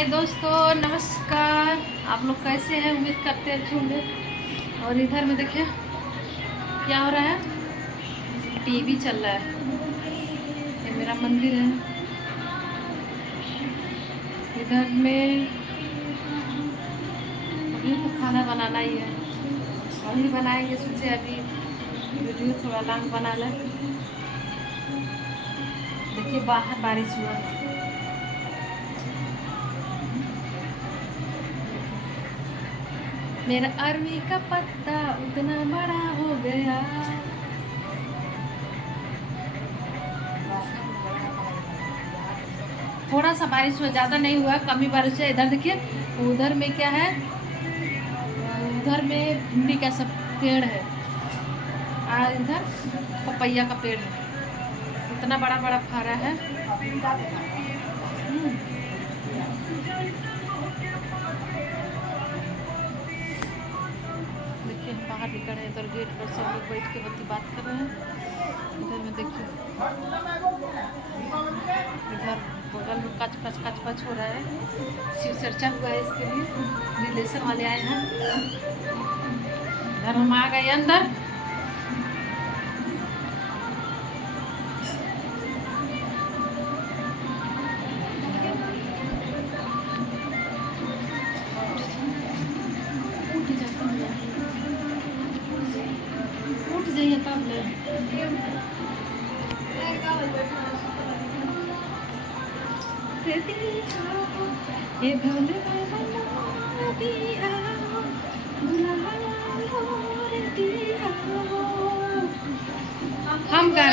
हाय दोस्तों, नमस्कार। आप लोग कैसे हैं? उम्मीद करते हैं अच्छे होंगे। और इधर में देखिए क्या हो रहा है, टीवी चल रहा है। ये मेरा मंदिर है। इधर में अभी तो खाना बनाना ही है, अभी बनाएंगे। सोचे अभी वीडियो थोड़ा लॉन्ग बना लें। देखिए बाहर बारिश हुआ है। मेरा अरवी का पत्ता उतना बड़ा हो गया। थोड़ा सा बारिश हुआ, ज़्यादा नहीं हुआ, कमी बारिश है। इधर देखिए, उधर में क्या है, उधर में भिंडी का सब पेड़ है और इधर पपैया का पेड़ है। इतना बड़ा बड़ा फरा है। देखिए हम बाहर निकल रहे हैं, इधर गेट पर सब लोग बैठ के बत्ती बात कर रहे हैं। इधर में देखिए, इधर बगल में कच कच कच कच हो रहा है। शिव चर्चा हुआ है, इसके लिए रिलेशन वाले आए हैं। इधर हम आ गए अंदर। उठ जाइए तब ले। ये भोले हम कर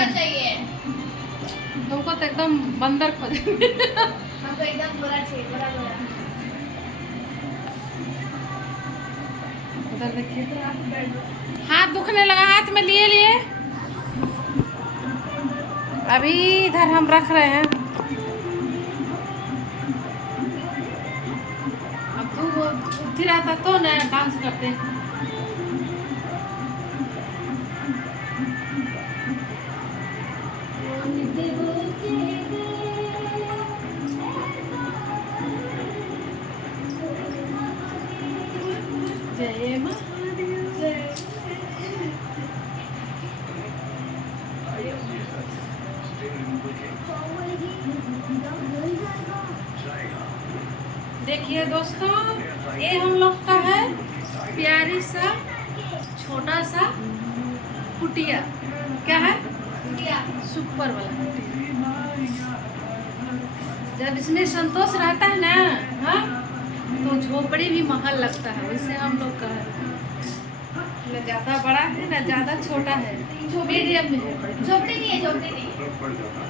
तुमको तो एकदम बंदर खोजेंगे। हमको एकदम बड़ा चाहिए, बड़ा बड़ा। उधर देखिए, हाथ दुखने लगा, हाथ में लिए लिए। अभी इधर हम रख रहे हैं। अब तू उठी रहता तो ना डांस करते। जय महादेव जय। देखिए दोस्तों, ये हम लोग का है प्यारी सा छोटा सा कुटिया। क्या है? सुपर वाला। जब इसमें संतोष रहता है ना, हाँ, तो झोपड़ी भी महल लगता है। वैसे हम लोग का है, न ज़्यादा बड़ा है न ज़्यादा छोटा है, मीडियम में है। झोपड़ी नहीं है, झोपड़ी नहीं,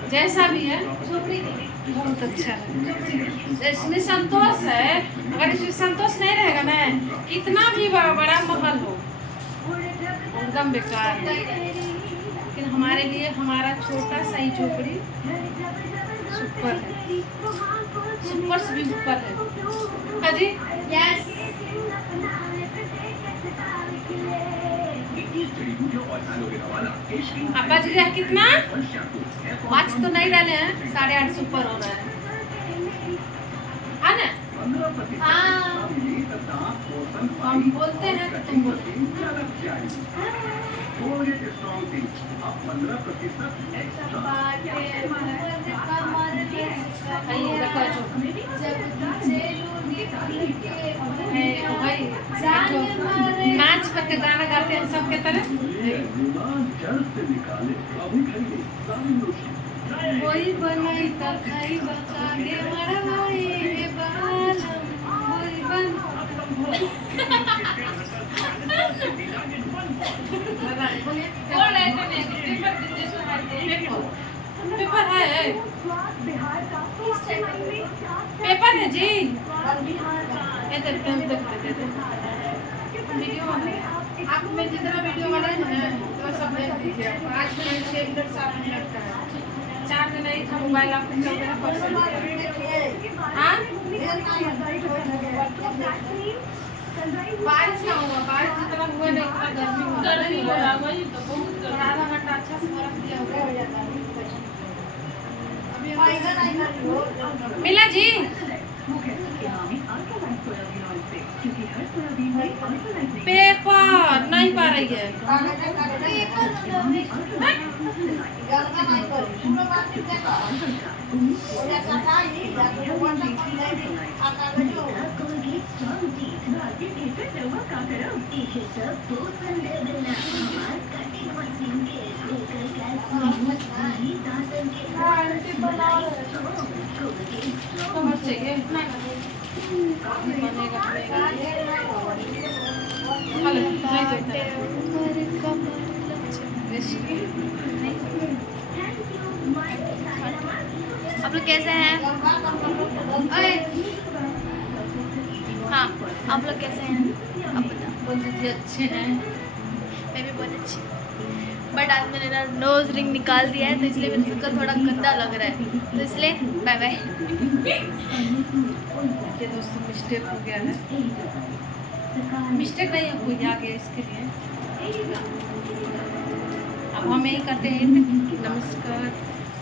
जैसा भी है, झोपड़ी नहीं। बहुत अच्छा है। इसमें संतोष है। अगर इसमें संतोष नहीं रहेगा ना, कितना भी बड़ा महल हो, एकदम बेकार है। लेकिन हमारे लिए हमारा छोटा सा ही झोपड़ी सुपर है, सुपर से भी ऊपर है। हाँ जी, यस। आपा जी कितना वाच तो नहीं डाले हैं, 850 ऊपर हो रहा है ना? हाँ, हम बोलते हैं तो तुम बोलते नाच करके गाना गाते हैं सबके तरह। कोई बनाई तो खाई बकागे मरवाई रे बालम, कोई बन पेपर है, पेपर है जी। वीडियो आप में जितना वीडियो बनाए हैं तो सब भेज दीजिए। आज मैंने 6 मिनट 7 मिनट का है, 4 दिन नहीं था मोबाइल आपको चल रहा है। हाँ, बारिश ना हुआ, बारिश जितना हुआ नहीं इतना गर्मी हुआ। वही तो बहुत गर्मी। आधा घंटा अच्छा से बर्फ दिया होगा। अभी मिला जी। पेपर नहीं पा रही है। चाहिए बनेगा हेलो नहीं देता आप लोग कैसे हैं? हाँ, आप लोग कैसे हैं? आप बताओ। बहुत अच्छे हैं। मैं भी बहुत अच्छी हूँ। बट आज मैंने ना नोज रिंग निकाल दिया है तो इसलिए मेरा शक्ल थोड़ा गंदा लग रहा है, तो इसलिए बाय बाय। ये दोस्तों मिस्टेक हो गया है। मिस्टेक नहीं हो गया इसके लिए अब हम यही करते हैं। नमस्कार।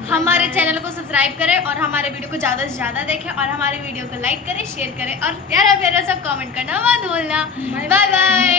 हमारे चैनल को सब्सक्राइब करें और हमारे वीडियो को ज़्यादा से ज़्यादा देखें और हमारे वीडियो को लाइक करें, शेयर करें और प्यारा प्यारा सब कमेंट करना मत भूलना। Bye bye.